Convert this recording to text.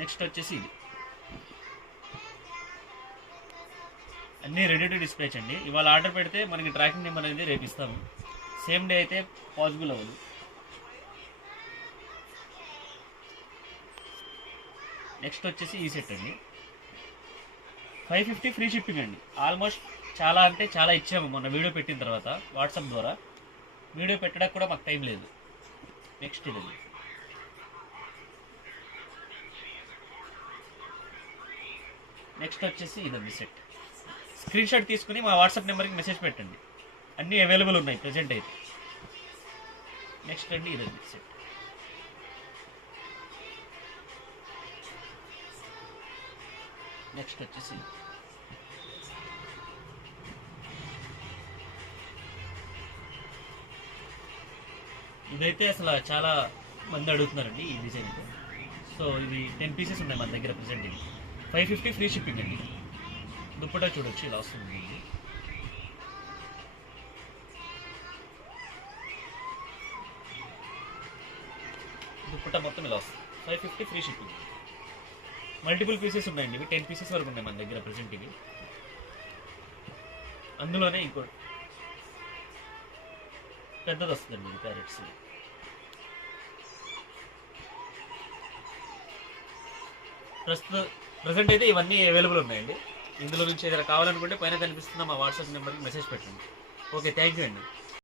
Next వచ్చేసి ఇది అన్నీ రెడీ టు డిస్పాచ్ అండి. ఇవాళ ఆర్డర్ పెడితే మనకి ట్రాకింగ్ నెంబర్ అనేది రేపు ఇస్తాము. సేమ్ డే అయితే పాసిబుల్ అవ్వదు. నెక్స్ట్ వచ్చేసి ఈ సెట్ అండి, 550 ఫ్రీ షిప్పింగ్ అండి. ఆల్మోస్ట్ చాలా అంటే చాలా ఇచ్చాము మొన్న వీడియో పెట్టిన తర్వాత వాట్సాప్ ద్వారా. వీడియో పెట్టడానికి కూడా మాకు టైం లేదు. నెక్స్ట్ ఇదండి, నెక్స్ట్ వచ్చేసి ఇదండి సెట్. స్క్రీన్ షాట్ తీసుకుని మా వాట్సాప్ నెంబర్కి మెసేజ్ పెట్టండి. అన్నీ అవైలబుల్ ఉన్నాయి ప్రజెంట్ అయితే. నెక్స్ట్ అండి ఇదండి సెట్. నెక్స్ట్ వచ్చేసి ఇదైతే అసలు చాలా మంది అడుగుతున్నారండి ఈ డిజైన్ అయితే. సో ఇవి 10 పీసెస్ ఉన్నాయి మన దగ్గర ప్రజెంట్. ఇది 550 ఫ్రీ షిప్పింగ్ అండి. దుప్పటా చూడొచ్చు ఇలా వస్తుంది. దుప్పటా మొత్తం ఇలా వస్తుంది. 550 ఫ్రీ షిప్పింగ్. మల్టిపుల్ పీసెస్ ఉన్నాయండి. ఇవి 10 పీసెస్ వరకు ఉన్నాయి మన దగ్గర ప్రజెంట్. ఇవి అందులోనే ఇంకోటి పెద్దది వస్తుందండి, ఇది ప్యారెట్స్. ప్రజెంట్ అయితే ఇవన్నీ అవైలబుల్ ఉన్నాయండి. ఇందులో నుంచి ఏదైనా కావాలనుకుంటే పైన కనిపిస్తున్న మా వాట్సాప్ నెంబర్కి మెసేజ్ పెట్టండి. ఓకే, థ్యాంక్ యూ అండి.